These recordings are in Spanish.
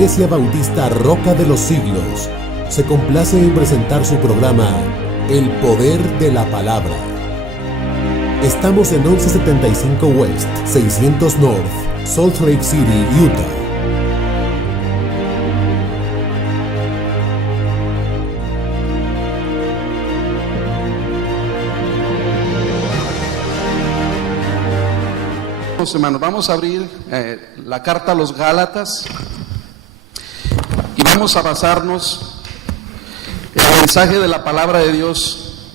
Iglesia Bautista Roca de los Siglos se complace en presentar su programa El Poder de la Palabra. Estamos en 1175 West, 600 North, Salt Lake City, Utah. Hermanos, vamos a abrir la carta a los Gálatas y vamos a basarnos en el mensaje de la palabra de Dios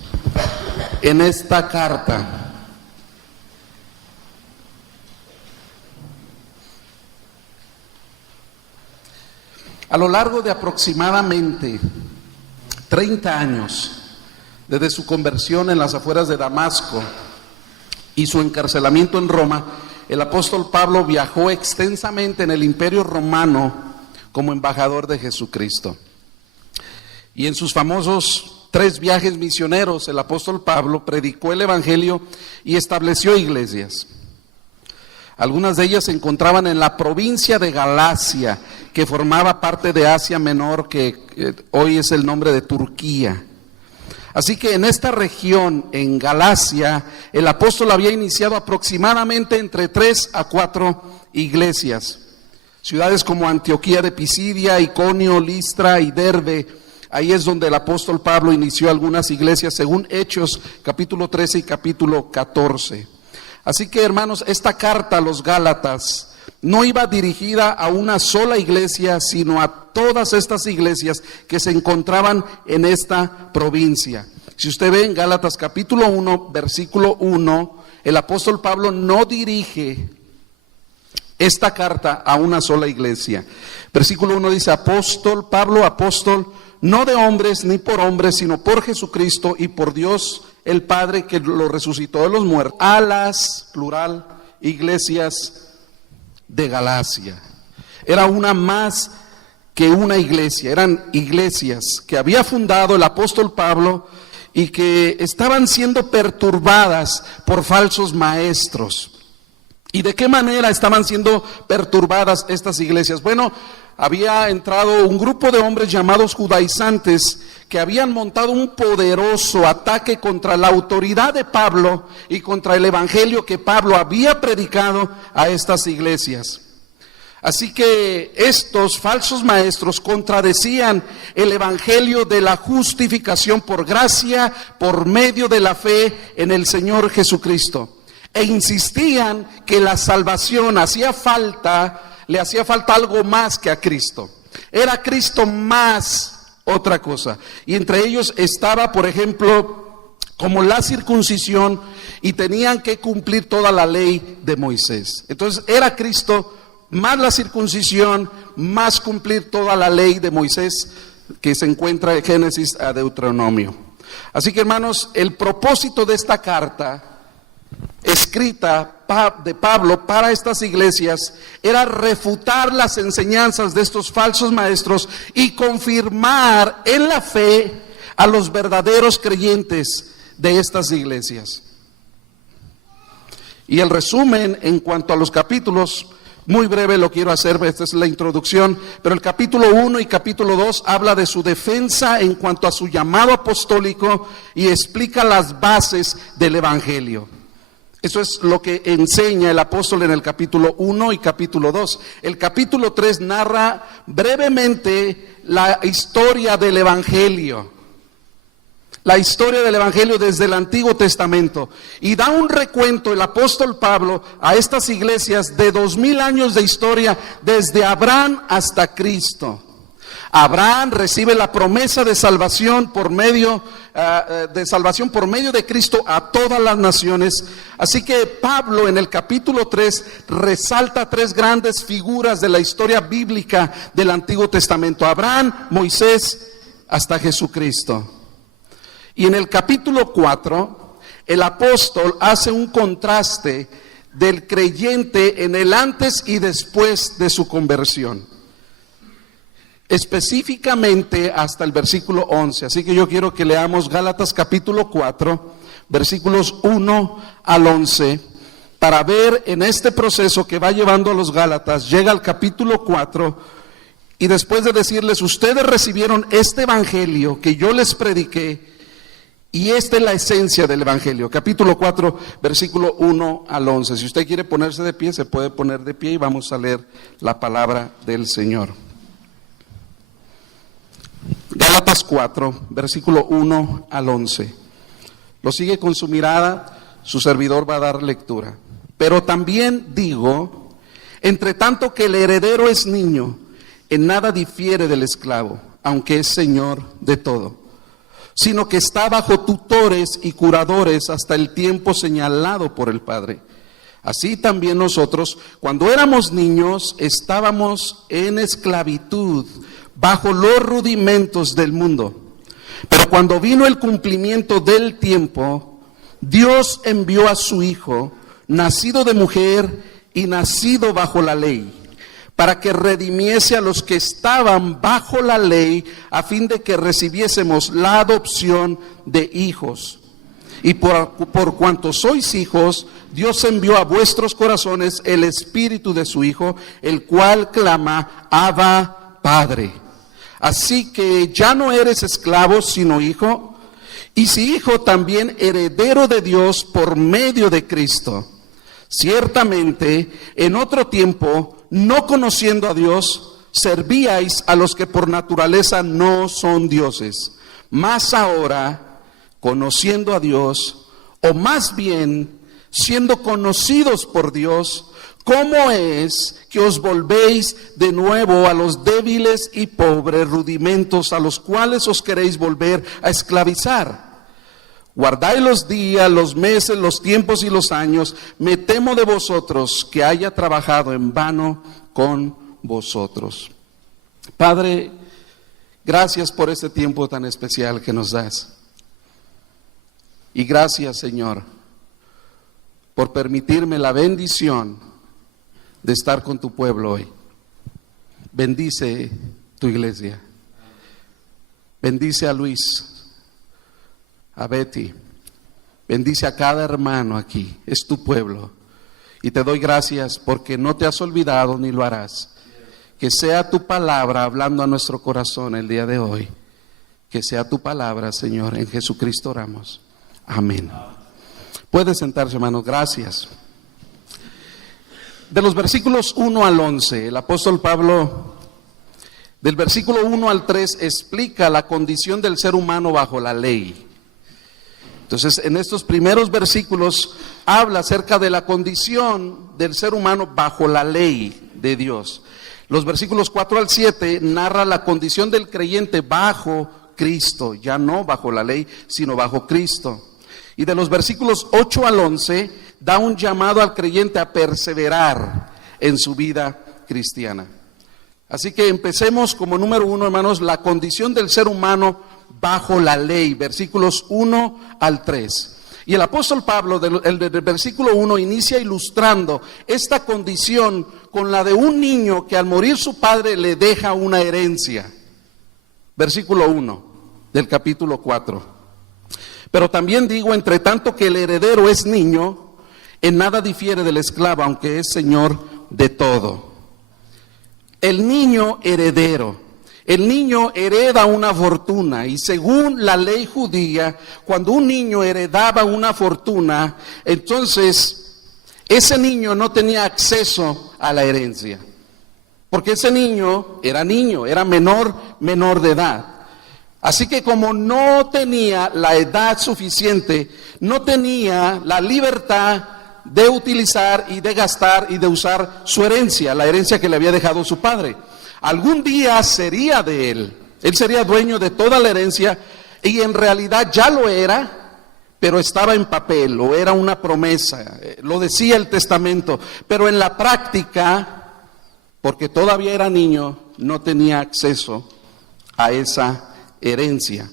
en esta carta. A lo largo de aproximadamente 30 años, desde su conversión en las afueras de Damasco y su encarcelamiento en Roma, el apóstol Pablo viajó extensamente en el Imperio Romano como embajador de Jesucristo. Y en sus famosos 3 viajes misioneros, el apóstol Pablo predicó el evangelio y estableció iglesias. Algunas de ellas se encontraban en la provincia de Galacia, que formaba parte de Asia Menor, que hoy es el nombre de Turquía. Así que en esta región, en Galacia, el apóstol había iniciado aproximadamente entre 3 a 4 iglesias. Ciudades como Antioquía de Pisidia, Iconio, Listra y Derbe. Ahí es donde el apóstol Pablo inició algunas iglesias, según Hechos, capítulo 13 y capítulo 14. Así que, hermanos, esta carta a los Gálatas no iba dirigida a una sola iglesia, sino a todas estas iglesias que se encontraban en esta provincia. Si usted ve en Gálatas capítulo 1, versículo 1, el apóstol Pablo no dirige esta carta a una sola iglesia. Versículo 1 dice: apóstol, Pablo, apóstol, no de hombres ni por hombres, sino por Jesucristo y por Dios el Padre que lo resucitó de los muertos, a las, plural, iglesias de Galacia. Era una más que una iglesia, eran iglesias que había fundado el apóstol Pablo y que estaban siendo perturbadas por falsos maestros. ¿Y de qué manera estaban siendo perturbadas estas iglesias? Bueno, había entrado un grupo de hombres llamados judaizantes que habían montado un poderoso ataque contra la autoridad de Pablo y contra el evangelio que Pablo había predicado a estas iglesias. Así que estos falsos maestros contradecían el evangelio de la justificación por gracia, por medio de la fe en el Señor Jesucristo. E insistían que la salvación le hacía falta algo más que a Cristo. Era Cristo más otra cosa. Y entre ellos estaba, por ejemplo, como la circuncisión, y tenían que cumplir toda la ley de Moisés. Entonces era Cristo más la circuncisión, más cumplir toda la ley de Moisés, que se encuentra de Génesis a Deuteronomio. Así que, hermanos, el propósito de esta carta escrita de Pablo para estas iglesias era refutar las enseñanzas de estos falsos maestros y confirmar en la fe a los verdaderos creyentes de estas iglesias. Y el resumen en cuanto a los capítulos, muy breve lo quiero hacer, esta es la introducción, pero el capítulo 1 y capítulo 2 habla de su defensa en cuanto a su llamado apostólico y explica las bases del evangelio. Eso es lo que enseña el apóstol en el capítulo 1 y capítulo 2. El capítulo 3 narra brevemente la historia del evangelio. La historia del evangelio desde el Antiguo Testamento. Y da un recuento el apóstol Pablo a estas iglesias de 2000 años de historia, desde Abraham hasta Cristo. Abraham recibe la promesa de salvación por medio de Cristo a todas las naciones. Así que Pablo en el capítulo 3 resalta 3 grandes figuras de la historia bíblica del Antiguo Testamento: Abraham, Moisés, hasta Jesucristo. Y en el capítulo 4 el apóstol hace un contraste del creyente en el antes y después de su conversión, específicamente hasta el versículo 11. Así que yo quiero que leamos Gálatas capítulo 4, versículos 1 al 11, para ver en este proceso que va llevando a los Gálatas. Llega al capítulo 4 Y después de decirles, ustedes recibieron este evangelio que yo les prediqué, y esta es la esencia del evangelio. Capítulo 4, versículo 1 al 11. Si usted quiere ponerse de pie, se puede poner de pie y vamos a leer la palabra del Señor. Gálatas 4, versículo 1 al 11. Lo sigue con su mirada, su servidor va a dar lectura. Pero también digo, entre tanto que el heredero es niño, en nada difiere del esclavo, aunque es señor de todo, sino que está bajo tutores y curadores hasta el tiempo señalado por el Padre. Así también nosotros, cuando éramos niños, estábamos en esclavitud, bajo los rudimentos del mundo. Pero cuando vino el cumplimiento del tiempo, Dios envió a su Hijo, nacido de mujer y nacido bajo la ley, para que redimiese a los que estaban bajo la ley, a fin de que recibiésemos la adopción de hijos. Y por cuanto sois hijos, Dios envió a vuestros corazones el Espíritu de su Hijo, el cual clama, Abba, Padre. Así que ya no eres esclavo, sino hijo, y si hijo, también heredero de Dios por medio de Cristo. Ciertamente, en otro tiempo, no conociendo a Dios, servíais a los que por naturaleza no son dioses. Mas ahora, conociendo a Dios, o más bien, siendo conocidos por Dios, ¿cómo es que os volvéis de nuevo a los débiles y pobres rudimentos a los cuales os queréis volver a esclavizar? Guardáis los días, los meses, los tiempos y los años. Me temo de vosotros que haya trabajado en vano con vosotros. Padre, gracias por este tiempo tan especial que nos das. Y gracias, Señor, por permitirme la bendición de estar con tu pueblo hoy. Bendice tu iglesia. Bendice a Luis, a Betty, bendice a cada hermano aquí, es tu pueblo. Y te doy gracias porque no te has olvidado ni lo harás. Que sea tu palabra hablando a nuestro corazón el día de hoy. Que sea tu palabra, Señor, en Jesucristo oramos. Amén. Puede sentarse, hermanos, gracias. De los versículos 1 al 11, el apóstol Pablo, del versículo 1 al 3, explica la condición del ser humano bajo la ley. Entonces, en estos primeros versículos habla acerca de la condición del ser humano bajo la ley de Dios. Los versículos 4 al 7 narra la condición del creyente bajo Cristo, ya no bajo la ley, sino bajo Cristo. Y de los versículos 8 al 11 da un llamado al creyente a perseverar en su vida cristiana. Así que empecemos como número 1, hermanos, la condición del ser humano bajo la ley, versículos 1 al 3. Y el apóstol Pablo, del versículo 1, inicia ilustrando esta condición con la de un niño que al morir su padre le deja una herencia. Versículo 1 del capítulo 4. Pero también digo, entre tanto que el heredero es niño, en nada difiere del esclavo, aunque es señor de todo. El niño heredero. El niño hereda una fortuna y según la ley judía, cuando un niño heredaba una fortuna, entonces ese niño no tenía acceso a la herencia. Porque ese niño, era menor de edad. Así que como no tenía la edad suficiente, no tenía la libertad de utilizar y de gastar y de usar su herencia, la herencia que le había dejado su padre. Algún día sería de él sería dueño de toda la herencia y en realidad ya lo era, pero estaba en papel o era una promesa, lo decía el testamento, pero en la práctica, porque todavía era niño, no tenía acceso a esa herencia.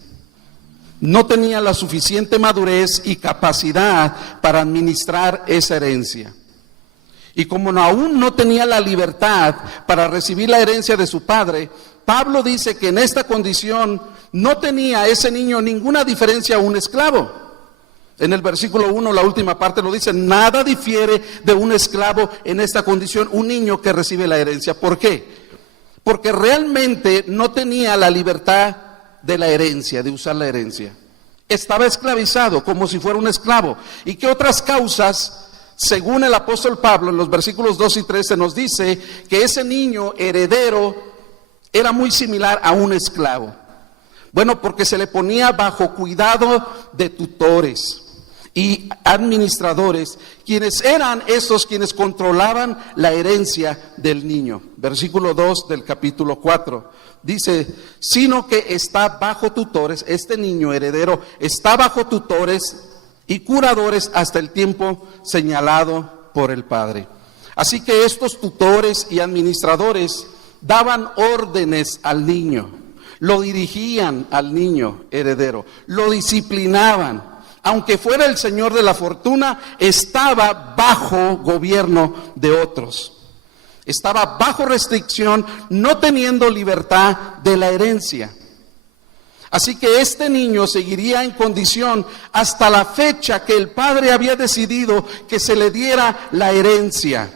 No tenía la suficiente madurez y capacidad para administrar esa herencia. Y como aún no tenía la libertad para recibir la herencia de su padre, Pablo dice que en esta condición no tenía ese niño ninguna diferencia a un esclavo. En el versículo 1, la última parte lo dice, nada difiere de un esclavo en esta condición, un niño que recibe la herencia. ¿Por qué? porque realmente no tenía la libertad de la herencia, de usar la herencia. Estaba esclavizado como si fuera un esclavo. ¿Y qué otras causas? Según el apóstol Pablo, en los versículos 2 y 3 se nos dice que ese niño heredero era muy similar a un esclavo. Bueno, porque se le ponía bajo cuidado de tutores y administradores, quienes eran esos quienes controlaban la herencia del niño. Versículo 2 del capítulo 4 dice: sino que está bajo tutores, este niño heredero está bajo tutores y curadores hasta el tiempo señalado por el padre. Así que estos tutores y administradores daban órdenes al niño, lo dirigían al niño heredero, lo disciplinaban. Aunque fuera el señor de la fortuna, estaba bajo gobierno de otros. Estaba bajo restricción, no teniendo libertad de la herencia. Así que este niño seguiría en condición hasta la fecha que el padre había decidido que se le diera la herencia.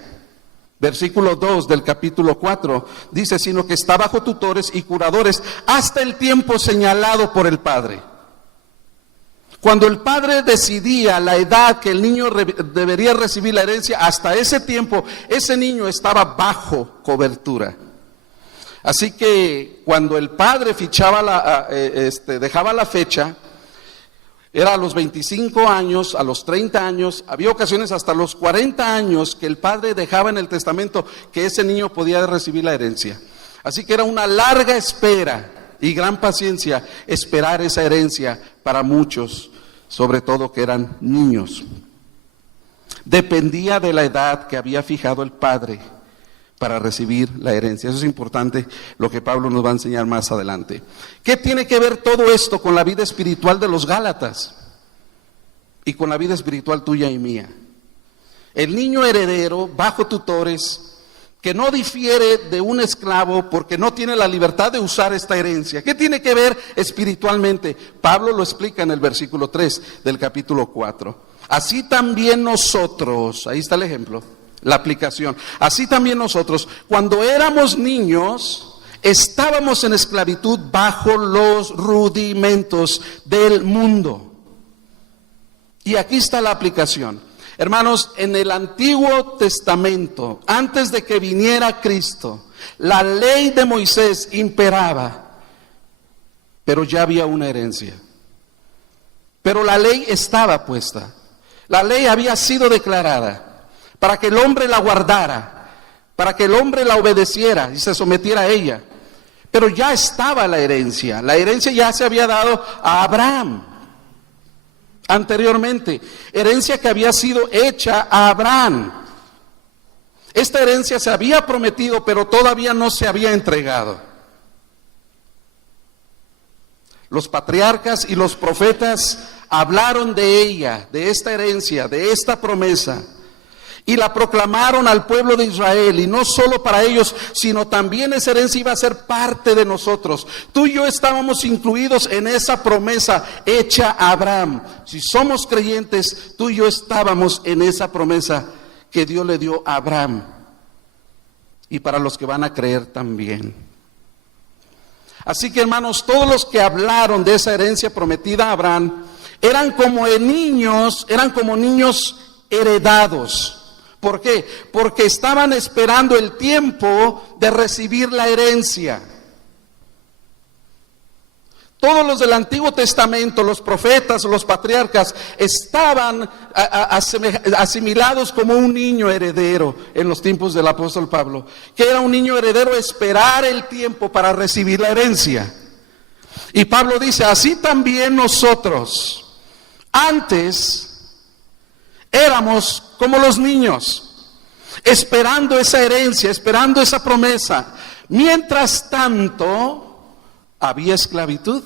Versículo 2 del capítulo 4 dice: sino que está bajo tutores y curadores hasta el tiempo señalado por el padre. Cuando el padre decidía la edad que el niño debería recibir la herencia, hasta ese tiempo ese niño estaba bajo cobertura. Así que cuando el padre dejaba la fecha, era a los 25 años, a los 30 años, había ocasiones hasta los 40 años que el padre dejaba en el testamento que ese niño podía recibir la herencia. Así que era una larga espera y gran paciencia esperar esa herencia para muchos, sobre todo que eran niños. Dependía de la edad que había fijado el padre para recibir la herencia. Eso es importante, lo que Pablo nos va a enseñar más adelante. ¿Qué tiene que ver todo esto con la vida espiritual de los Gálatas y con la vida espiritual tuya y mía? El niño heredero bajo tutores, que no difiere de un esclavo porque no tiene la libertad de usar esta herencia. ¿Qué tiene que ver espiritualmente? Pablo lo explica en el versículo 3 del capítulo 4. Así también nosotros, ahí está el ejemplo, la aplicación. Así también nosotros, cuando éramos niños, estábamos en esclavitud bajo los rudimentos del mundo. Y aquí está la aplicación. Hermanos, en el Antiguo Testamento, antes de que viniera Cristo, la ley de Moisés imperaba, pero ya había una herencia. Pero la ley estaba puesta. La ley había sido declarada para que el hombre la guardara, para que el hombre la obedeciera y se sometiera a ella. Pero ya estaba la herencia. La herencia ya se había dado a Abraham anteriormente, herencia que había sido hecha a Abraham. Esta herencia se había prometido, pero todavía no se había entregado. Los patriarcas y los profetas hablaron de ella, de esta herencia, de esta promesa, y la proclamaron al pueblo de Israel, y no solo para ellos, sino también esa herencia iba a ser parte de nosotros. Tú y yo estábamos incluidos en esa promesa hecha a Abraham. Si somos creyentes, tú y yo estábamos en esa promesa que Dios le dio a Abraham, y para los que van a creer también. Así que, hermanos, todos los que hablaron de esa herencia prometida a Abraham eran como niños heredados. ¿Por qué? Porque estaban esperando el tiempo de recibir la herencia. Todos los del Antiguo Testamento, los profetas, los patriarcas, estaban asimilados como un niño heredero en los tiempos del apóstol Pablo. Que era un niño heredero, esperar el tiempo para recibir la herencia. Y Pablo dice: así también nosotros, antes éramos como los niños, esperando esa herencia, esperando esa promesa. Mientras tanto, había esclavitud.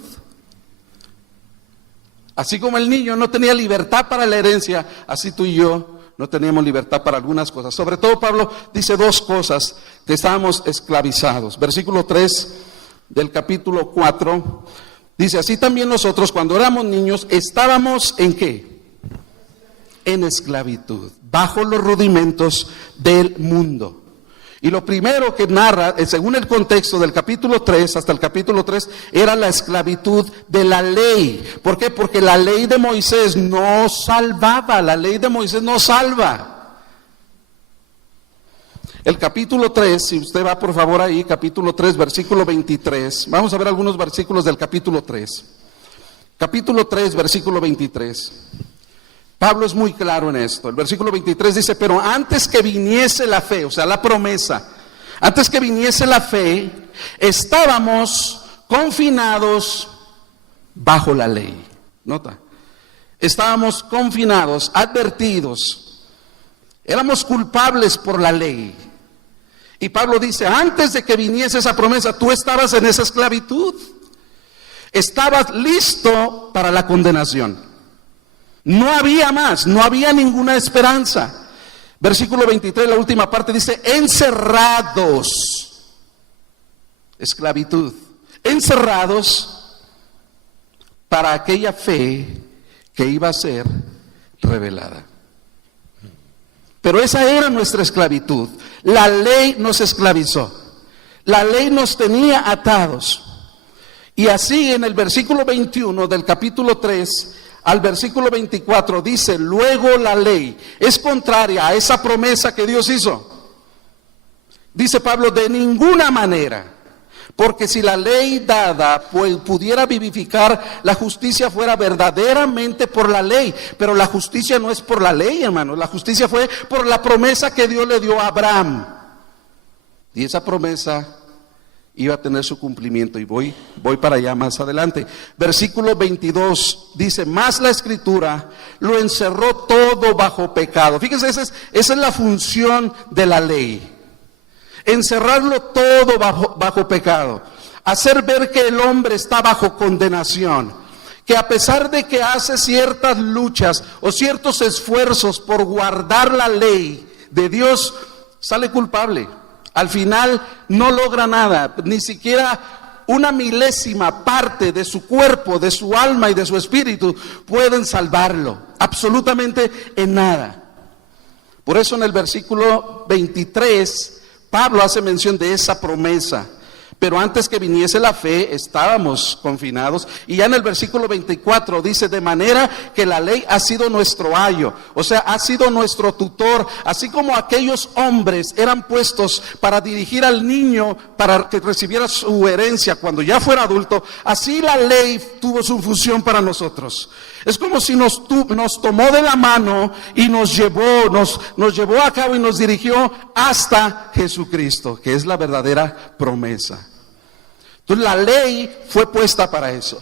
Así como el niño no tenía libertad para la herencia, así tú y yo no teníamos libertad para algunas cosas. Sobre todo Pablo dice dos cosas: que estábamos esclavizados. Versículo 3 del capítulo 4 dice: así también nosotros, cuando éramos niños, estábamos ¿en qué? En esclavitud, bajo los rudimentos del mundo. Y lo primero que narra, según el contexto del capítulo 3 hasta el capítulo 3, era la esclavitud de la ley. ¿Por qué? Porque la ley de Moisés no salvaba, la ley de Moisés no salva. El capítulo 3, si usted va por favor ahí, capítulo 3, versículo 23. Vamos a ver algunos versículos del capítulo 3. Capítulo 3, versículo 23. Pablo es muy claro en esto. El versículo 23 dice, pero antes que viniese la fe, o sea, la promesa, antes que viniese la fe, estábamos confinados bajo la ley. Nota, estábamos confinados, advertidos, éramos culpables por la ley. Y Pablo dice, antes de que viniese esa promesa, tú estabas en esa esclavitud. Estabas listo para la condenación. No había más, no había ninguna esperanza. Versículo 23, la última parte dice, encerrados. Esclavitud. Encerrados para aquella fe que iba a ser revelada. Pero esa era nuestra esclavitud. La ley nos esclavizó. La ley nos tenía atados. Y así en el versículo 21 del capítulo 3 al versículo 24 dice, luego la ley es contraria a esa promesa que Dios hizo. Dice Pablo, de ninguna manera, porque si la ley dada pudiera vivificar, la justicia fuera verdaderamente por la ley. Pero la justicia no es por la ley, hermanos, la justicia fue por la promesa que Dios le dio a Abraham. Y esa promesa iba a tener su cumplimiento, y voy para allá más adelante. Versículo 22 dice, mas la escritura lo encerró todo bajo pecado. Fíjense, esa es la función de la ley. Encerrarlo todo bajo pecado. Hacer ver que el hombre está bajo condenación. Que a pesar de que hace ciertas luchas o ciertos esfuerzos por guardar la ley de Dios, sale culpable. Al final no logra nada, ni siquiera una milésima parte de su cuerpo, de su alma y de su espíritu pueden salvarlo, absolutamente en nada. Por eso en el versículo 23, Pablo hace mención de esa promesa. Pero antes que viniese la fe, estábamos confinados. Y ya en el versículo 24 dice, de manera que la ley ha sido nuestro ayo, o sea, ha sido nuestro tutor. Así como aquellos hombres eran puestos para dirigir al niño, para que recibiera su herencia cuando ya fuera adulto, así la ley tuvo su función para nosotros. Es como si nos tomó de la mano y nos llevó a cabo y nos dirigió hasta Jesucristo, que es la verdadera promesa. Entonces la ley fue puesta para eso,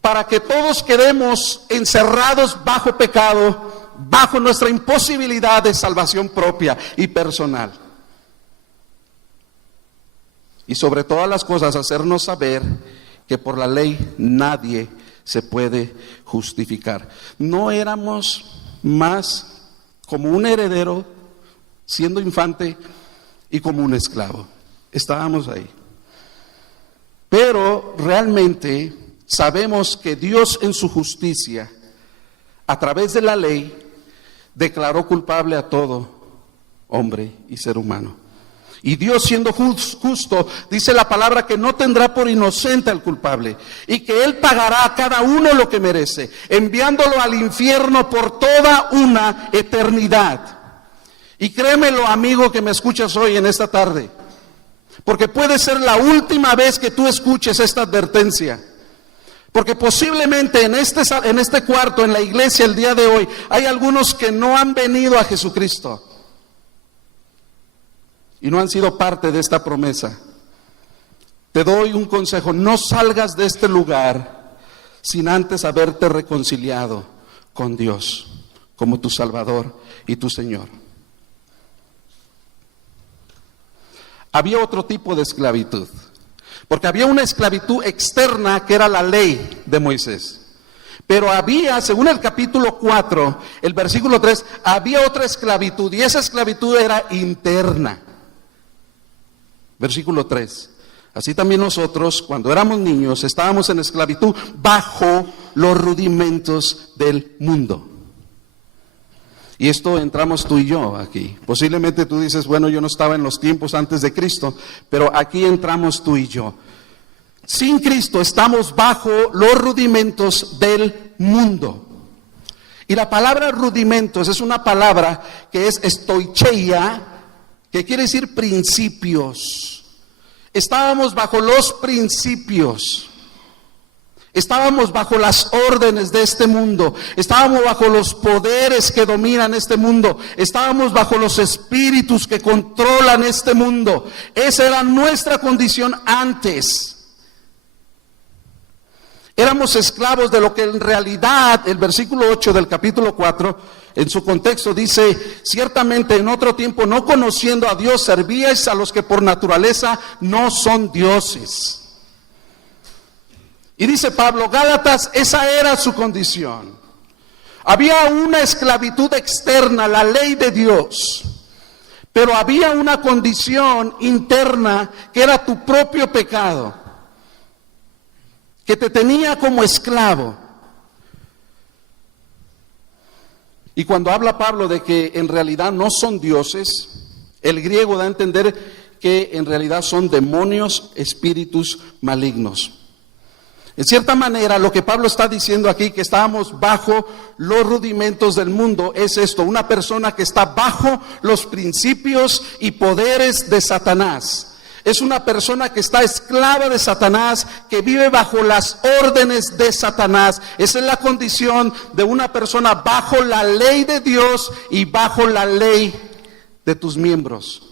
para que todos quedemos encerrados bajo pecado, bajo nuestra imposibilidad de salvación propia y personal. Y sobre todas las cosas hacernos saber que por la ley nadie se puede justificar. No éramos más como un heredero siendo infante y como un esclavo. Estábamos ahí. Pero realmente sabemos que Dios en su justicia, a través de la ley, declaró culpable a todo hombre y ser humano. Y Dios, siendo justo, dice la palabra que no tendrá por inocente al culpable y que Él pagará a cada uno lo que merece, enviándolo al infierno por toda una eternidad. Y créemelo, amigo que me escuchas hoy en esta tarde, porque puede ser la última vez que tú escuches esta advertencia. Porque posiblemente en este cuarto, en la iglesia el día de hoy, hay algunos que no han venido a Jesucristo y no han sido parte de esta promesa. Te doy un consejo: no salgas de este lugar sin antes haberte reconciliado con Dios como tu Salvador y tu Señor. Había otro tipo de esclavitud, porque había una esclavitud externa que era la ley de Moisés. Pero había, según el capítulo 4, el versículo 3, había otra esclavitud, y esa esclavitud era interna. Versículo 3. Así también nosotros, cuando éramos niños, estábamos en esclavitud bajo los rudimentos del mundo. Y esto entramos tú y yo aquí. Posiblemente tú dices, bueno, yo no estaba en los tiempos antes de Cristo, pero aquí entramos tú y yo. Sin Cristo estamos bajo los rudimentos del mundo. Y la palabra rudimentos es una palabra que es estoicheia, que quiere decir principios. Estábamos bajo los principios. Estábamos bajo las órdenes de este mundo. Estábamos bajo los poderes que dominan este mundo. Estábamos bajo los espíritus que controlan este mundo. Esa era nuestra condición antes. Éramos esclavos de lo que en realidad el versículo 8 del capítulo 4, en su contexto dice, ciertamente en otro tiempo no conociendo a Dios servíais a los que por naturaleza no son dioses. Y dice Pablo, Gálatas, esa era su condición. Había una esclavitud externa, la ley de Dios, pero había una condición interna que era tu propio pecado, que te tenía como esclavo. Y cuando habla Pablo de que en realidad no son dioses, el griego da a entender que en realidad son demonios, espíritus malignos. En cierta manera, lo que Pablo está diciendo aquí, que estábamos bajo los rudimentos del mundo, es esto: una persona que está bajo los principios y poderes de Satanás. Es una persona que está esclava de Satanás, que vive bajo las órdenes de Satanás. Esa es la condición de una persona bajo la ley de Dios y bajo la ley de tus miembros,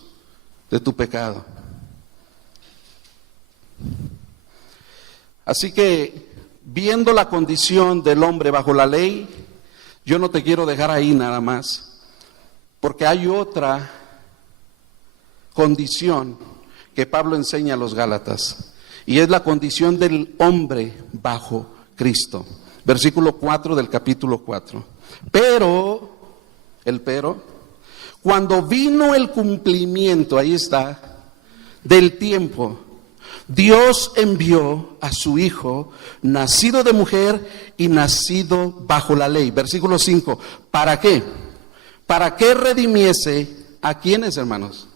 de tu pecado. Así que, viendo la condición del hombre bajo la ley, yo no te quiero dejar ahí nada más, porque hay otra condición que Pablo enseña a los Gálatas, y es la condición del hombre bajo Cristo. Versículo 4 del capítulo 4. Pero, cuando vino el cumplimiento, ahí está, del tiempo, Dios envió a su Hijo, nacido de mujer y nacido bajo la ley. Versículo 5. ¿Para qué? Para que redimiese a quienes, hermanos,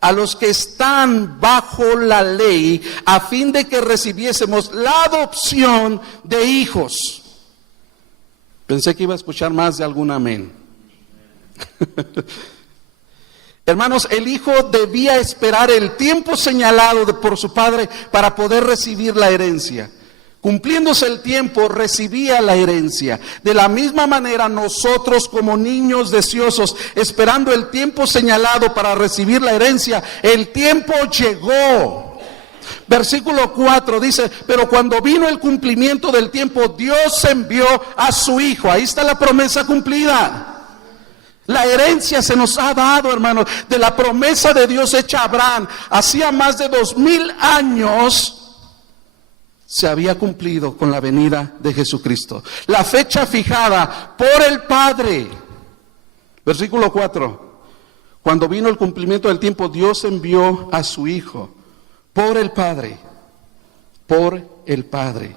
a los que están bajo la ley, a fin de que recibiésemos la adopción de hijos. Pensé que iba a escuchar más de algún amén. Hermanos, el hijo debía esperar el tiempo señalado por su padre para poder recibir la herencia. Cumpliéndose el tiempo, recibía la herencia. De la misma manera, nosotros como niños deseosos, esperando el tiempo señalado para recibir la herencia, el tiempo llegó. Versículo 4 dice, pero cuando vino el cumplimiento del tiempo, Dios envió a su Hijo. Ahí está la promesa cumplida. La herencia se nos ha dado, hermanos, de la promesa de Dios hecha a Abraham. Hacía más de 2000 años se había cumplido con la venida de Jesucristo. La fecha fijada por el Padre. Versículo 4. Cuando vino el cumplimiento del tiempo, Dios envió a su Hijo por el Padre. Por el Padre.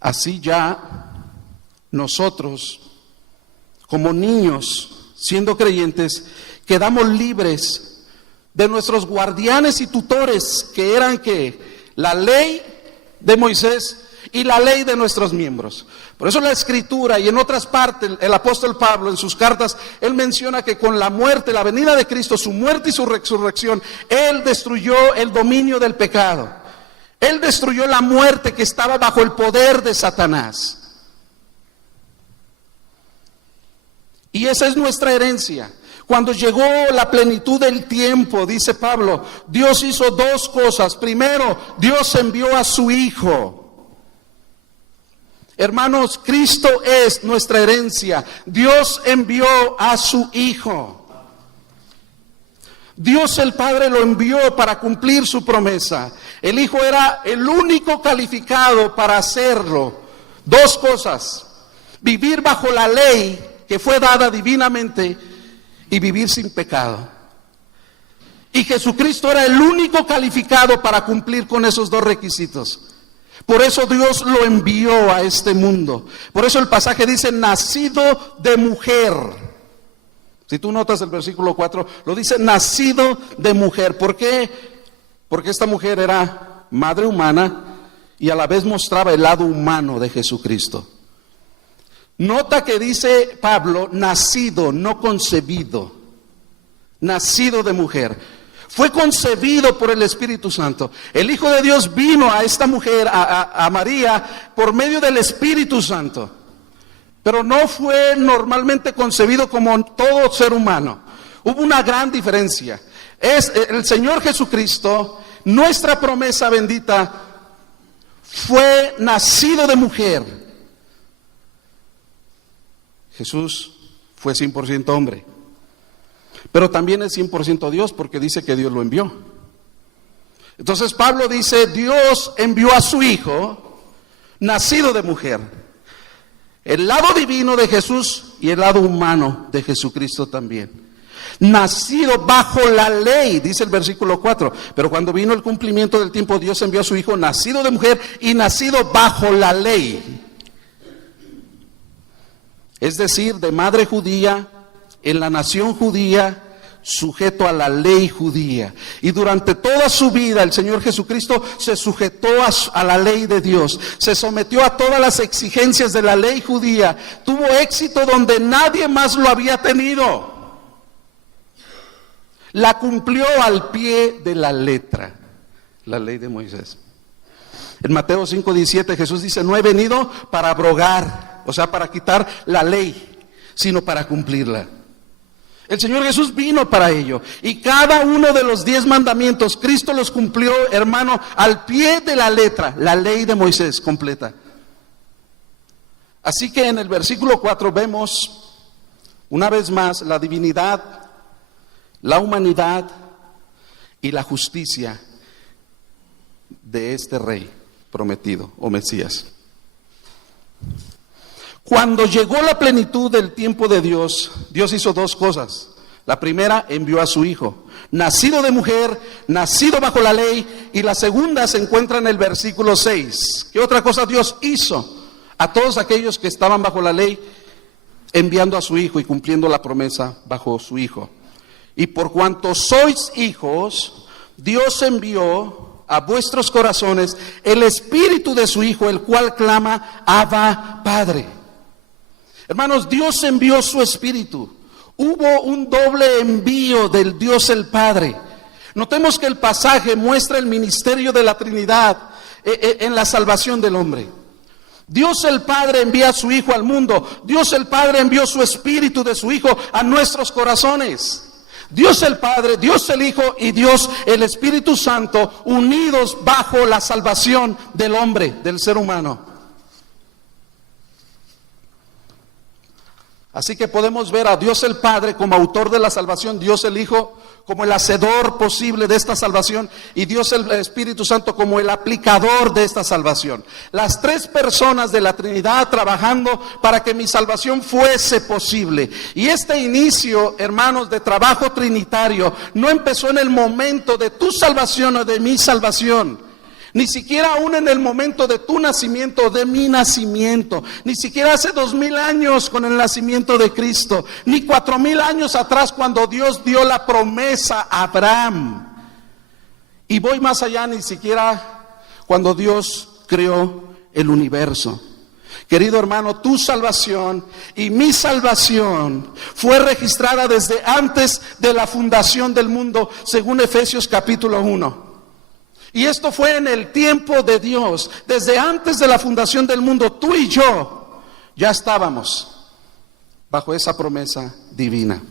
Así ya nosotros, como niños, siendo creyentes, quedamos libres de nuestros guardianes y tutores, que eran ¿qué? La ley de Moisés y la ley de nuestros miembros. Por eso la Escritura, y en otras partes, el apóstol Pablo en sus cartas, él menciona que con la muerte, la venida de Cristo, su muerte y su resurrección, él destruyó el dominio del pecado. Él destruyó la muerte que estaba bajo el poder de Satanás. Y esa es nuestra herencia. Cuando llegó la plenitud del tiempo, dice Pablo, Dios hizo dos cosas. Primero, Dios envió a su Hijo. Hermanos, Cristo es nuestra herencia. Dios envió a su Hijo. Dios el Padre lo envió para cumplir su promesa. El Hijo era el único calificado para hacerlo. Dos cosas: vivir bajo la ley que fue dada divinamente y vivir sin pecado. Y Jesucristo era el único calificado para cumplir con esos dos requisitos. Por eso Dios lo envió a este mundo. Por eso el pasaje dice, nacido de mujer. Si tú notas el versículo 4, lo dice nacido de mujer. ¿Por qué? Porque esta mujer era madre humana y a la vez mostraba el lado humano de Jesucristo. Nota que dice Pablo, nacido, no concebido. Nacido de mujer. Fue concebido por el Espíritu Santo. El Hijo de Dios vino a esta mujer, a María, por medio del Espíritu Santo. Pero no fue normalmente concebido como todo ser humano. Hubo una gran diferencia. Es el Señor Jesucristo, nuestra promesa bendita, fue nacido de mujer. Jesús fue 100% hombre. Pero también es 100% Dios, porque dice que Dios lo envió. Entonces Pablo dice, Dios envió a su Hijo, nacido de mujer. El lado divino de Jesús y el lado humano de Jesucristo también. Nacido bajo la ley, dice el versículo 4. Pero cuando vino el cumplimiento del tiempo, Dios envió a su Hijo, nacido de mujer y nacido bajo la ley. Es decir, de madre judía, en la nación judía, sujeto a la ley judía. Y durante toda su vida el Señor Jesucristo se sujetó a la ley de Dios. Se sometió a todas las exigencias de la ley judía. Tuvo éxito donde nadie más lo había tenido. La cumplió al pie de la letra, la ley de Moisés. En Mateo 5:17 Jesús dice, no he venido para abrogar, o sea, para quitar la ley, sino para cumplirla. El Señor Jesús vino para ello. Y cada uno de los 10 mandamientos, Cristo los cumplió, hermano, al pie de la letra, la ley de Moisés completa. Así que en el versículo 4 vemos una vez más la divinidad, la humanidad y la justicia de este rey prometido o Mesías. Cuando llegó la plenitud del tiempo de Dios, Dios hizo 2 cosas. La primera, envió a su Hijo, nacido de mujer, nacido bajo la ley. Y la segunda se encuentra en el versículo 6. ¿Qué otra cosa Dios hizo? A todos aquellos que estaban bajo la ley, enviando a su Hijo y cumpliendo la promesa bajo su Hijo. Y por cuanto sois hijos, Dios envió a vuestros corazones el Espíritu de su Hijo, el cual clama, Abba, Padre. Hermanos, Dios envió su Espíritu. Hubo un doble envío del Dios el Padre. Notemos que el pasaje muestra el ministerio de la Trinidad en la salvación del hombre. Dios el Padre envía a su Hijo al mundo. Dios el Padre envió su Espíritu de su Hijo a nuestros corazones. Dios el Padre, Dios el Hijo y Dios el Espíritu Santo unidos bajo la salvación del hombre, del ser humano. Así que podemos ver a Dios el Padre como autor de la salvación, Dios el Hijo como el hacedor posible de esta salvación y Dios el Espíritu Santo como el aplicador de esta salvación. Las 3 personas de la Trinidad trabajando para que mi salvación fuese posible. Y este inicio, hermanos, de trabajo trinitario no empezó en el momento de tu salvación o de mi salvación. Ni siquiera aún en el momento de tu nacimiento o de mi nacimiento. Ni siquiera hace 2000 años con el nacimiento de Cristo. Ni 4000 años atrás cuando Dios dio la promesa a Abraham. Y voy más allá, ni siquiera cuando Dios creó el universo. Querido hermano, tu salvación y mi salvación fue registrada desde antes de la fundación del mundo, según Efesios capítulo 1. Y esto fue en el tiempo de Dios. Desde antes de la fundación del mundo, tú y yo ya estábamos bajo esa promesa divina.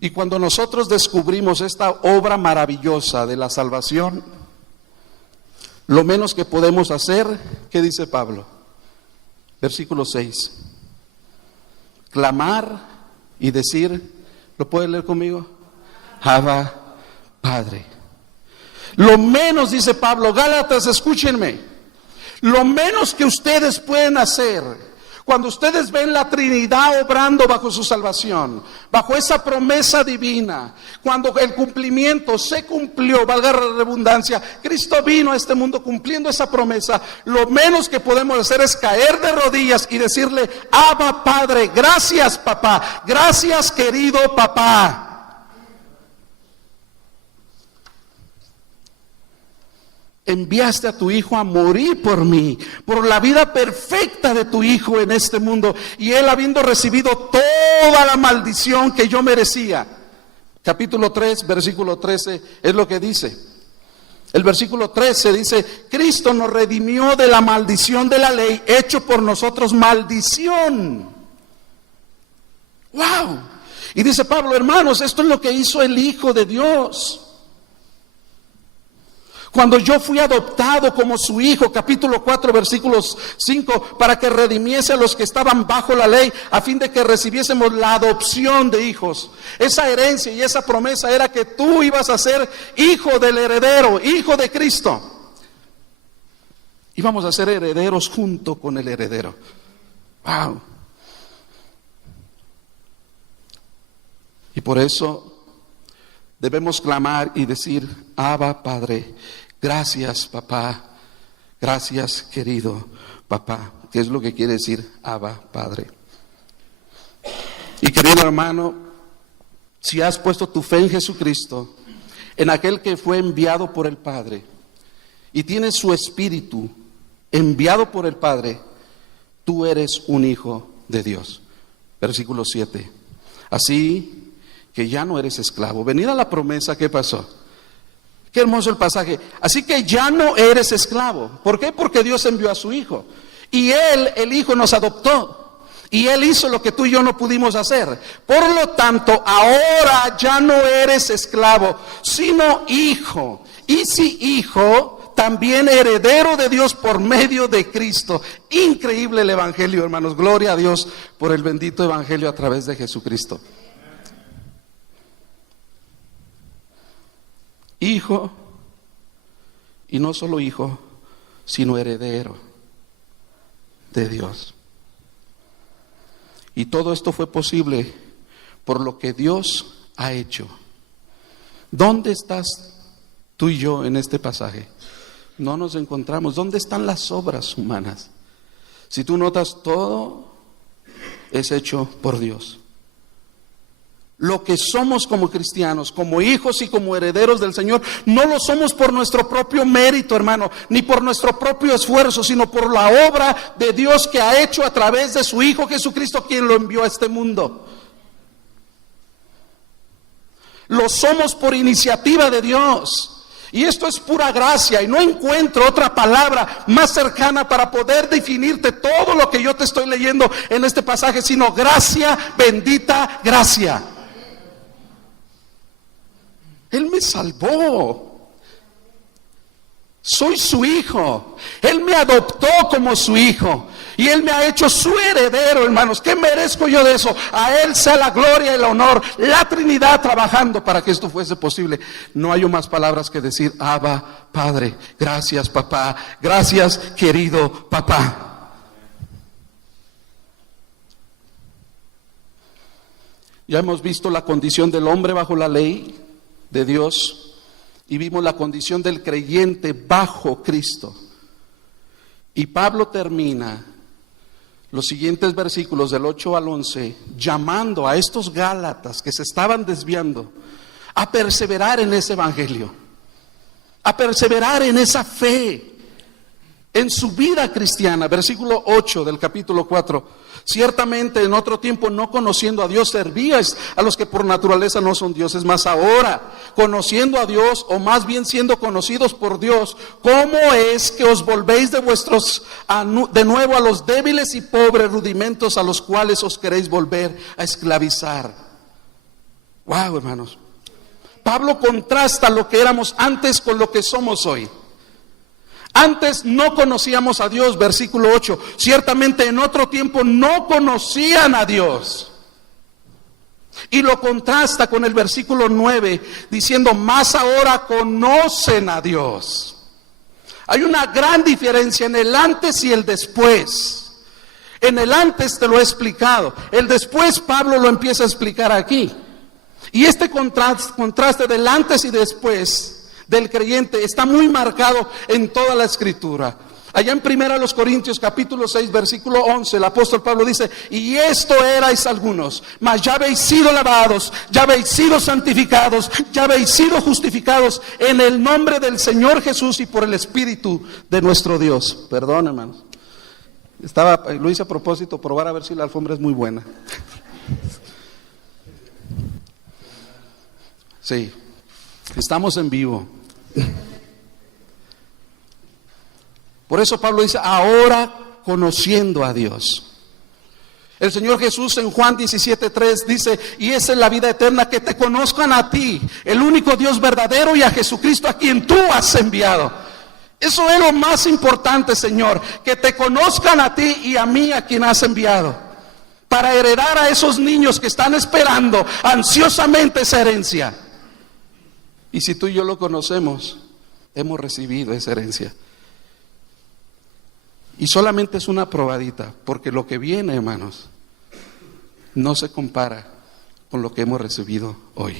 Y cuando nosotros descubrimos esta obra maravillosa de la salvación, lo menos que podemos hacer, ¿qué dice Pablo? Versículo 6. Clamar y decir, ¿lo puede leer conmigo? Abba, Padre. Lo menos, dice Pablo, Gálatas, escúchenme, lo menos que ustedes pueden hacer Cuando ustedes ven la Trinidad obrando bajo su salvación, bajo esa promesa divina, cuando el cumplimiento se cumplió, valga la redundancia, Cristo vino a este mundo cumpliendo esa promesa, lo menos que podemos hacer es caer de rodillas y decirle: Abba Padre, gracias papá, gracias querido papá. Enviaste a tu Hijo a morir por mí, por la vida perfecta de tu Hijo en este mundo, y Él, habiendo recibido toda la maldición que yo merecía. Capítulo 3, versículo 13 es lo que dice. El versículo 13 dice: Cristo nos redimió de la maldición de la ley, hecho por nosotros maldición. ¡Wow! Y dice Pablo: hermanos, esto es lo que hizo el Hijo de Dios. Cuando yo fui adoptado como su hijo, capítulo 4, versículos 5, para que redimiese a los que estaban bajo la ley, a fin de que recibiésemos la adopción de hijos. Esa herencia y esa promesa era que tú ibas a ser hijo del heredero, hijo de Cristo. Íbamos a ser herederos junto con el heredero. Wow. Y por eso debemos clamar y decir: Abba Padre, gracias papá, gracias querido papá. ¿Qué es lo que quiere decir Abba Padre? Y querido hermano, si has puesto tu fe en Jesucristo, en aquel que fue enviado por el Padre, y tienes su Espíritu enviado por el Padre, tú eres un hijo de Dios. Versículo 7. Así que ya no eres esclavo. Venida la promesa, ¿qué pasó? Qué hermoso el pasaje. Así que ya no eres esclavo. ¿Por qué? Porque Dios envió a su Hijo. Y Él, el Hijo, nos adoptó. Y Él hizo lo que tú y yo no pudimos hacer. Por lo tanto, ahora ya no eres esclavo, sino hijo. Y si hijo, también heredero de Dios por medio de Cristo. Increíble el Evangelio, hermanos. Gloria a Dios por el bendito Evangelio a través de Jesucristo. Hijo, y no solo hijo, sino heredero de Dios. Y todo esto fue posible por lo que Dios ha hecho. ¿Dónde estás tú y yo en este pasaje? No nos encontramos. ¿Dónde están las obras humanas? Si tú notas, todo es hecho por Dios. Lo que somos como cristianos, como hijos y como herederos del Señor, no lo somos por nuestro propio mérito, hermano, ni por nuestro propio esfuerzo, sino por la obra de Dios que ha hecho a través de su Hijo Jesucristo, quien lo envió a este mundo. Lo somos por iniciativa de Dios. Y esto es pura gracia, y no encuentro otra palabra más cercana para poder definirte todo lo que yo te estoy leyendo en este pasaje, sino gracia, bendita gracia. Él me salvó. Soy su hijo. Él me adoptó como su hijo. Y Él me ha hecho su heredero, hermanos. ¿Qué merezco yo de eso? A Él sea la gloria y el honor. La Trinidad trabajando para que esto fuese posible. No hay más palabras que decir: Abba, Padre. Gracias, papá. Gracias, querido papá. Ya hemos visto la condición del hombre bajo la ley de Dios, y vimos la condición del creyente bajo Cristo. Y Pablo termina los siguientes versículos del 8 al 11 llamando a estos Gálatas que se estaban desviando a perseverar en ese evangelio, a perseverar en esa fe, en su vida cristiana. Versículo 8 del capítulo 4. Ciertamente en otro tiempo, no conociendo a Dios, servíais a los que por naturaleza no son dioses, mas ahora, conociendo a Dios, o más bien siendo conocidos por Dios, ¿cómo es que os volvéis de nuevo a los débiles y pobres rudimentos a los cuales os queréis volver a esclavizar? Wow, hermanos. Pablo contrasta lo que éramos antes con lo que somos hoy. Antes no conocíamos a Dios, versículo 8. Ciertamente en otro tiempo no conocían a Dios. Y lo contrasta con el versículo 9, diciendo: más ahora conocen a Dios. Hay una gran diferencia en el antes y el después. En el antes te lo he explicado. El después Pablo lo empieza a explicar aquí. Y este contraste del antes y después del creyente está muy marcado en toda la Escritura. Allá en 1 Corintios capítulo 6 versículo 11 el apóstol Pablo dice: y esto erais algunos, mas ya habéis sido lavados, ya habéis sido santificados, ya habéis sido justificados en el nombre del Señor Jesús y por el Espíritu de nuestro Dios. Perdón, hermanos, lo hice a propósito, probar a ver si la alfombra es muy buena. Sí, estamos en vivo. Por eso Pablo dice: ahora conociendo a Dios. El Señor Jesús en Juan 17:3 dice: y esa es la vida eterna, que te conozcan a ti, el único Dios verdadero, y a Jesucristo a quien tú has enviado. Eso es lo más importante, Señor, que te conozcan a ti y a mí, a quien has enviado, para heredar a esos niños que están esperando ansiosamente esa herencia. Y si tú y yo lo conocemos, hemos recibido esa herencia. Y solamente es una probadita, porque lo que viene, hermanos, no se compara con lo que hemos recibido hoy.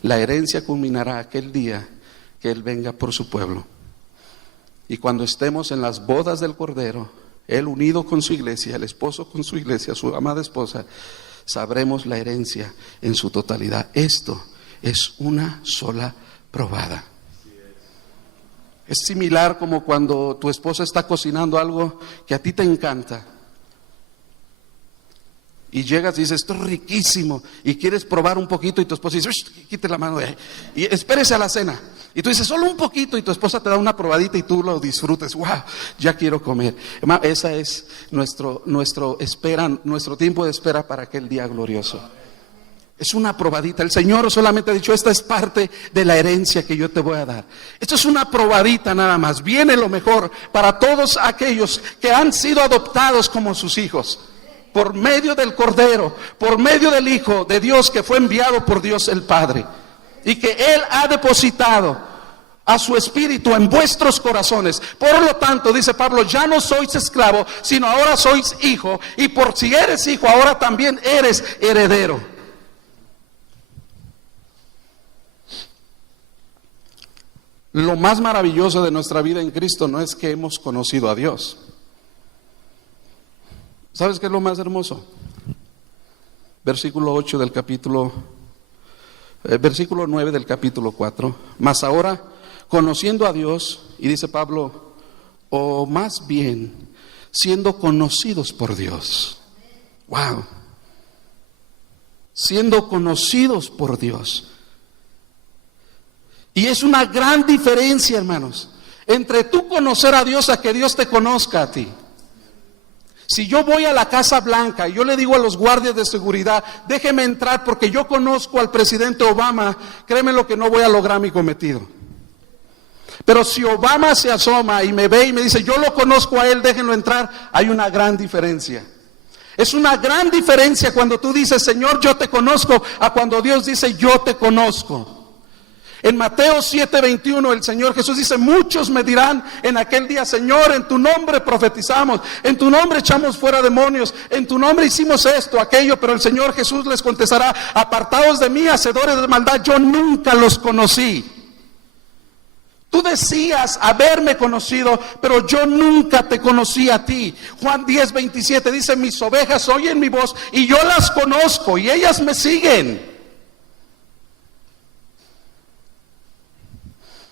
La herencia culminará aquel día que Él venga por su pueblo. Y cuando estemos en las bodas del Cordero, Él unido con su iglesia, el esposo con su iglesia, su amada esposa, sabremos la herencia en su totalidad. Esto es una sola probada. Es similar como cuando tu esposa está cocinando algo que a ti te encanta. Y llegas y dices: esto es riquísimo. Y quieres probar un poquito y tu esposa dice: quite la mano de ahí. Y espérese a la cena. Y tú dices: solo un poquito. Y tu esposa te da una probadita y tú lo disfrutes. ¡Wow! Ya quiero comer. Esa es nuestro tiempo de espera para aquel día glorioso. Es una probadita. El Señor solamente ha dicho: esta es parte de la herencia que yo te voy a dar. Esto es una probadita nada más. Viene lo mejor para todos aquellos que han sido adoptados como sus hijos, por medio del Cordero, por medio del Hijo de Dios, que fue enviado por Dios el Padre, y que Él ha depositado a su Espíritu en vuestros corazones. Por lo tanto, dice Pablo, ya no sois esclavo, sino ahora sois hijo, y por si eres hijo, ahora también eres heredero. Lo más maravilloso de nuestra vida en Cristo no es que hemos conocido a Dios. ¿Sabes qué es lo más hermoso? Versículo 9 del capítulo 4. Mas ahora, conociendo a Dios, y dice Pablo, o más bien, siendo conocidos por Dios. Wow. Siendo conocidos por Dios. Y es una gran diferencia, hermanos, entre tú conocer a Dios a que Dios te conozca a ti. Si yo voy a la Casa Blanca y yo le digo a los guardias de seguridad: déjeme entrar porque yo conozco al presidente Obama, créeme lo que no voy a lograr mi cometido. Pero si Obama se asoma y me ve y me dice: yo lo conozco a él, déjenlo entrar, hay una gran diferencia. Es una gran diferencia cuando tú dices: Señor, yo te conozco, a cuando Dios dice: yo te conozco. En Mateo 7:21 el Señor Jesús dice: muchos me dirán en aquel día: Señor, en tu nombre profetizamos, en tu nombre echamos fuera demonios, en tu nombre hicimos esto, aquello. Pero el Señor Jesús les contestará: apartados de mí, hacedores de maldad, yo nunca los conocí. Tú decías haberme conocido, pero yo nunca te conocí a ti. Juan 10:27 dice: mis ovejas oyen mi voz y yo las conozco y ellas me siguen.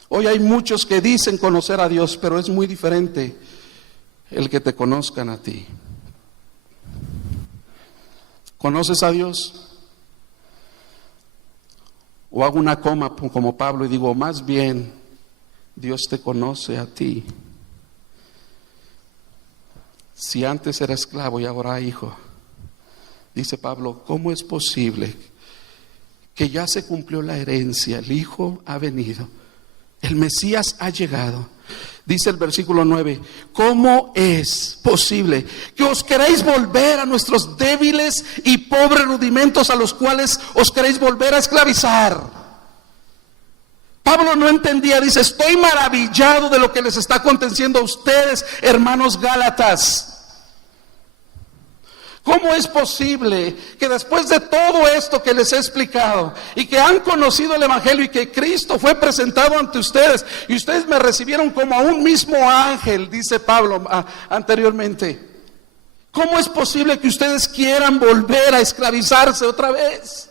Hoy hay muchos que dicen conocer a Dios, pero es muy diferente el que te conozcan a ti. ¿Conoces a Dios? O hago una coma como Pablo y digo: más bien, Dios te conoce a ti. Si antes era esclavo y ahora hijo. Dice Pablo: ¿cómo es posible que ya se cumplió la herencia? El Hijo ha venido. El Mesías ha llegado. Dice el versículo 9: ¿cómo es posible que os queréis volver a nuestros débiles y pobres rudimentos, a los cuales os queréis volver a esclavizar? Pablo no entendía, dice: estoy maravillado de lo que les está aconteciendo a ustedes, hermanos Gálatas. ¿Cómo es posible que después de todo esto que les he explicado y que han conocido el Evangelio y que Cristo fue presentado ante ustedes y ustedes me recibieron como a un mismo ángel, dice Pablo anteriormente, cómo es posible que ustedes quieran volver a esclavizarse otra vez?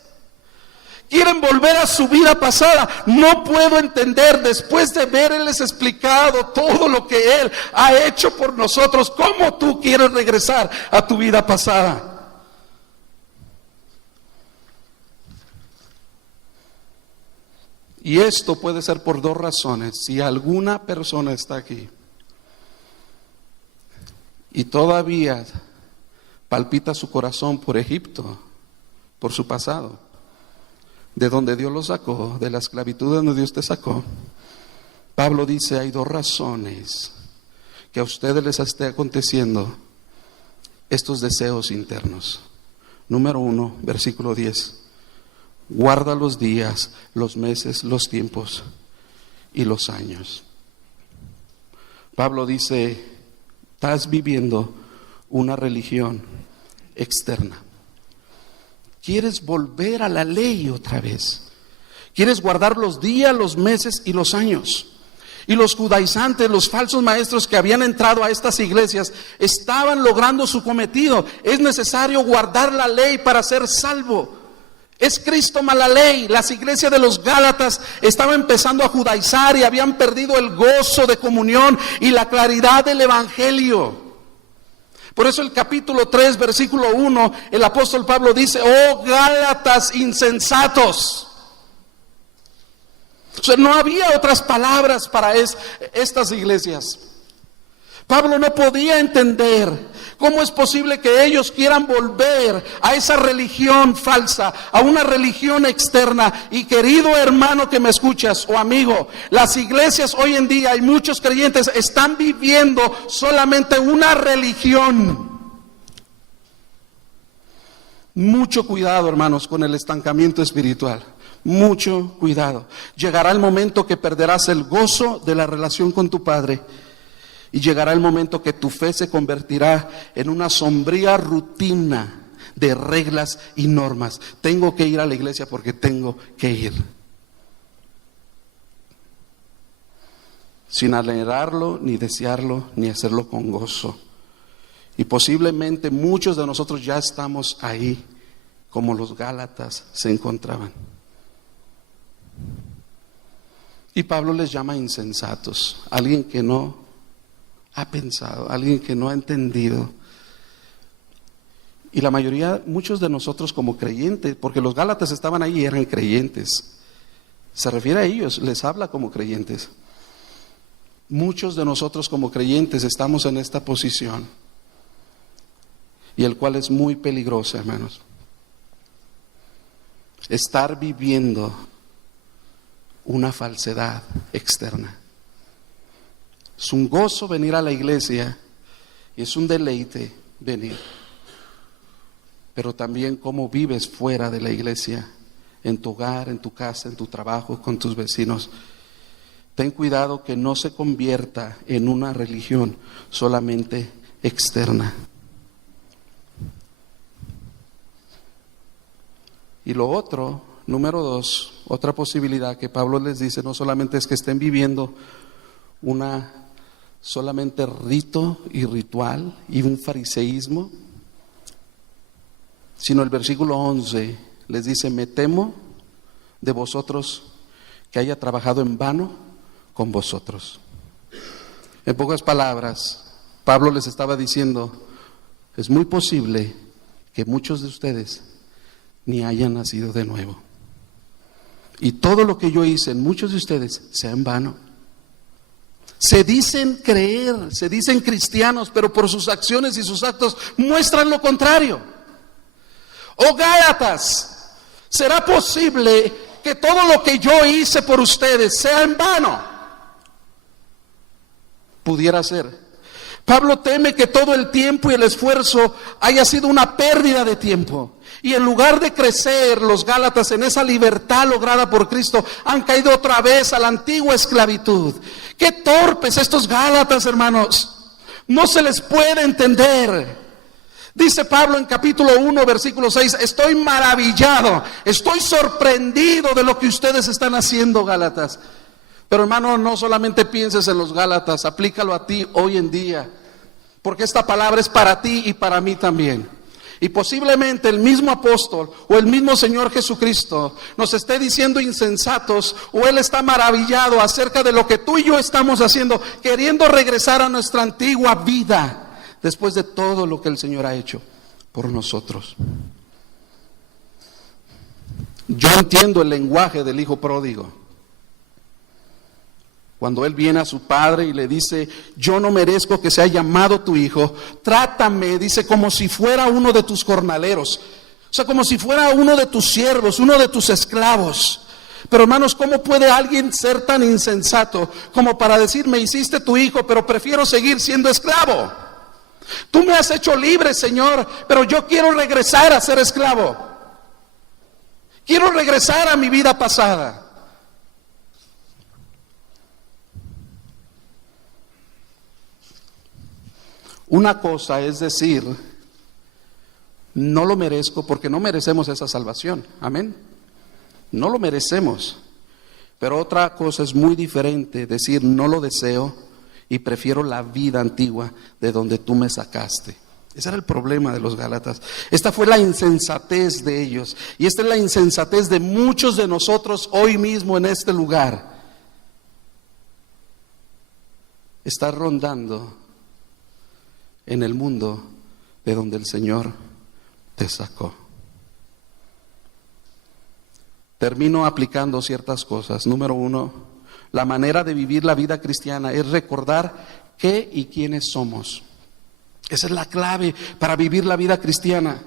Quieren volver a su vida pasada. No puedo entender, después de haberles explicado todo lo que Él ha hecho por nosotros, cómo tú quieres regresar a tu vida pasada. Y esto puede ser por dos razones. Si alguna persona está aquí y todavía palpita su corazón por Egipto, por su pasado, de donde Dios lo sacó, de la esclavitud de donde Dios te sacó, Pablo dice, hay dos razones que a ustedes les esté aconteciendo estos deseos internos. Número 1, versículo 10. Guarda los días, los meses, los tiempos y los años. Pablo dice, estás viviendo una religión externa. Quieres volver a la ley otra vez. Quieres guardar los días, los meses y los años. Y los judaizantes, los falsos maestros que habían entrado a estas iglesias, estaban logrando su cometido. Es necesario guardar la ley para ser salvo. Es Cristo más la ley. Las iglesias de los Gálatas estaban empezando a judaizar y habían perdido el gozo de comunión y la claridad del Evangelio. Por eso el capítulo 3, versículo 1, el apóstol Pablo dice, oh Gálatas insensatos. O sea, no había otras palabras para estas iglesias. Pablo no podía entender cómo es posible que ellos quieran volver a esa religión falsa, a una religión externa. Y querido hermano que me escuchas o amigo, las iglesias hoy en día, hay muchos creyentes, están viviendo solamente una religión. Mucho cuidado, hermanos, con el estancamiento espiritual. Mucho cuidado. Llegará el momento que perderás el gozo de la relación con tu Padre. Y llegará el momento que tu fe se convertirá en una sombría rutina de reglas y normas. Tengo que ir a la iglesia porque tengo que ir. Sin anhelarlo, ni desearlo, ni hacerlo con gozo. Y posiblemente muchos de nosotros ya estamos ahí, como los Gálatas se encontraban. Y Pablo les llama insensatos, alguien que no ha pensado, alguien que no ha entendido. Y la mayoría, muchos de nosotros como creyentes, porque los Gálatas estaban ahí y eran creyentes, se refiere a ellos, les habla como creyentes. Muchos de nosotros como creyentes estamos en esta posición, y el cual es muy peligroso, hermanos. Estar viviendo una falsedad externa. Es un gozo venir a la iglesia y es un deleite venir. Pero también cómo vives fuera de la iglesia, en tu hogar, en tu casa, en tu trabajo, con tus vecinos. Ten cuidado que no se convierta en una religión solamente externa. Y lo otro, número 2, otra posibilidad que Pablo les dice, no solamente es que estén viviendo una solamente rito y ritual y un fariseísmo, sino el versículo 11 les dice, me temo de vosotros que haya trabajado en vano con vosotros. En pocas palabras, Pablo les estaba diciendo, es muy posible que muchos de ustedes ni hayan nacido de nuevo. Y todo lo que yo hice en muchos de ustedes sea en vano. Se dicen creer, se dicen cristianos, pero por sus acciones y sus actos muestran lo contrario. Oh Gálatas, ¿será posible que todo lo que yo hice por ustedes sea en vano? Pudiera ser. Pablo teme que todo el tiempo y el esfuerzo haya sido una pérdida de tiempo. Y en lugar de crecer los Gálatas en esa libertad lograda por Cristo, han caído otra vez a la antigua esclavitud. Qué torpes estos Gálatas, hermanos. No se les puede entender. Dice Pablo en capítulo 1, versículo 6, estoy maravillado, estoy sorprendido de lo que ustedes están haciendo, Gálatas. Pero hermano, no solamente pienses en los Gálatas, aplícalo a ti hoy en día, porque esta palabra es para ti y para mí también. Y posiblemente el mismo apóstol o el mismo Señor Jesucristo nos esté diciendo insensatos, o Él está maravillado acerca de lo que tú y yo estamos haciendo, queriendo regresar a nuestra antigua vida después de todo lo que el Señor ha hecho por nosotros. Yo entiendo el lenguaje del hijo pródigo. Cuando él viene a su padre y le dice, yo no merezco que sea llamado tu hijo, trátame, dice, como si fuera uno de tus jornaleros. O sea, como si fuera uno de tus siervos, uno de tus esclavos. Pero hermanos, ¿cómo puede alguien ser tan insensato como para decir, me hiciste tu hijo, pero prefiero seguir siendo esclavo? Tú me has hecho libre, Señor, pero yo quiero regresar a ser esclavo. Quiero regresar a mi vida pasada. Una cosa es decir, no lo merezco, porque no merecemos esa salvación. Amén. No lo merecemos. Pero otra cosa es muy diferente, decir, no lo deseo y prefiero la vida antigua de donde tú me sacaste. Ese era el problema de los Gálatas. Esta fue la insensatez de ellos. Y esta es la insensatez de muchos de nosotros hoy mismo en este lugar. Está rondando en el mundo de donde el Señor te sacó. Termino aplicando ciertas cosas. Número 1, la manera de vivir la vida cristiana es recordar qué y quiénes somos. Esa es la clave para vivir la vida cristiana.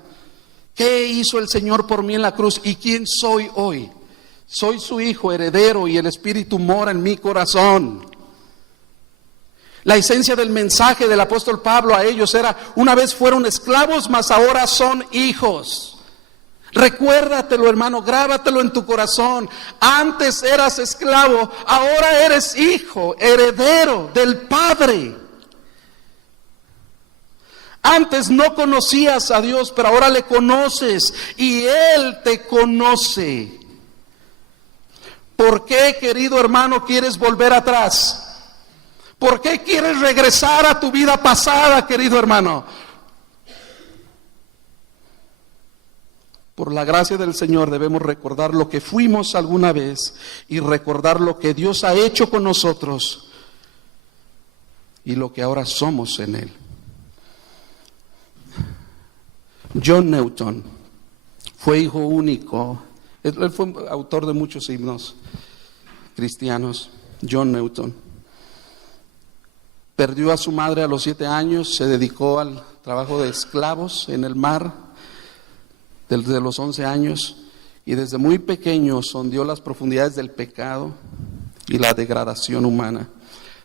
¿Qué hizo el Señor por mí en la cruz y quién soy hoy? Soy su hijo heredero y el Espíritu mora en mi corazón. La esencia del mensaje del apóstol Pablo a ellos era, una vez fueron esclavos, mas ahora son hijos. Recuérdatelo, hermano, grábatelo en tu corazón. Antes eras esclavo, ahora eres hijo, heredero del Padre. Antes no conocías a Dios, pero ahora le conoces y Él te conoce. ¿Por qué, querido hermano, quieres volver atrás? ¿Por qué quieres regresar a tu vida pasada, querido hermano? Por la gracia del Señor debemos recordar lo que fuimos alguna vez y recordar lo que Dios ha hecho con nosotros y lo que ahora somos en Él. John Newton fue hijo único. Él fue autor de muchos himnos cristianos. John Newton perdió a su madre a los 7 años, se dedicó al trabajo de esclavos en el mar desde los 11 años y desde muy pequeño sondeó las profundidades del pecado y la degradación humana.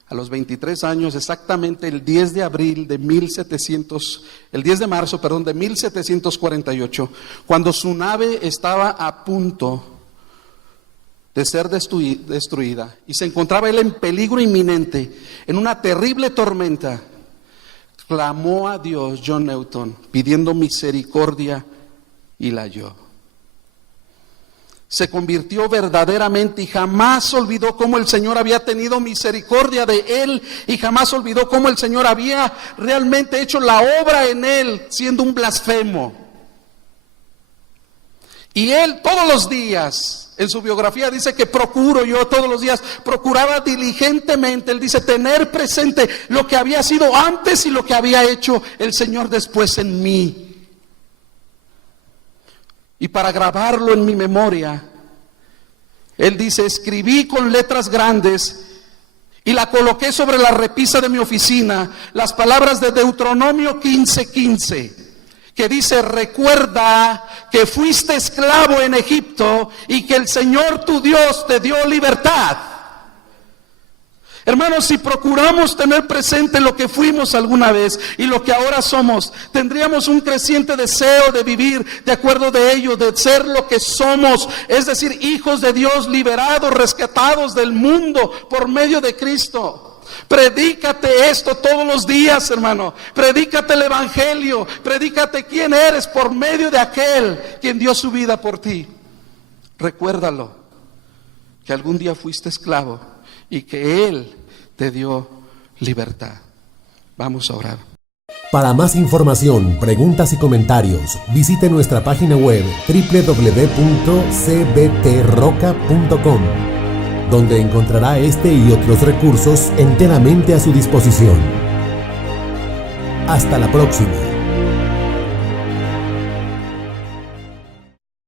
A los 23 años, exactamente el 10 de marzo de 1748, cuando su nave estaba a punto de ser destruida y se encontraba él en peligro inminente, en una terrible tormenta, clamó a Dios John Newton pidiendo misericordia y la halló. Se convirtió verdaderamente y jamás olvidó cómo el Señor había tenido misericordia de él y jamás olvidó cómo el Señor había realmente hecho la obra en él, siendo un blasfemo. Y él todos los días, en su biografía dice que todos los días procuraba diligentemente, él dice, tener presente lo que había sido antes y lo que había hecho el Señor después en mí. Y para grabarlo en mi memoria, él dice, escribí con letras grandes y la coloqué sobre la repisa de mi oficina las palabras de Deuteronomio 15:15, que dice, recuerda que fuiste esclavo en Egipto y que el Señor tu Dios te dio libertad. Hermanos, si procuramos tener presente lo que fuimos alguna vez y lo que ahora somos, tendríamos un creciente deseo de vivir de acuerdo de ello, de ser lo que somos, es decir, hijos de Dios, liberados, rescatados del mundo por medio de Cristo. Predícate esto todos los días, hermano. Predícate el evangelio. Predícate quién eres por medio de aquel quien dio su vida por ti. Recuérdalo, que algún día fuiste esclavo y que Él te dio libertad. Vamos a orar. Para más información, preguntas y comentarios, visite nuestra página web www.cbtroca.com, donde encontrará este y otros recursos enteramente a su disposición. Hasta la próxima.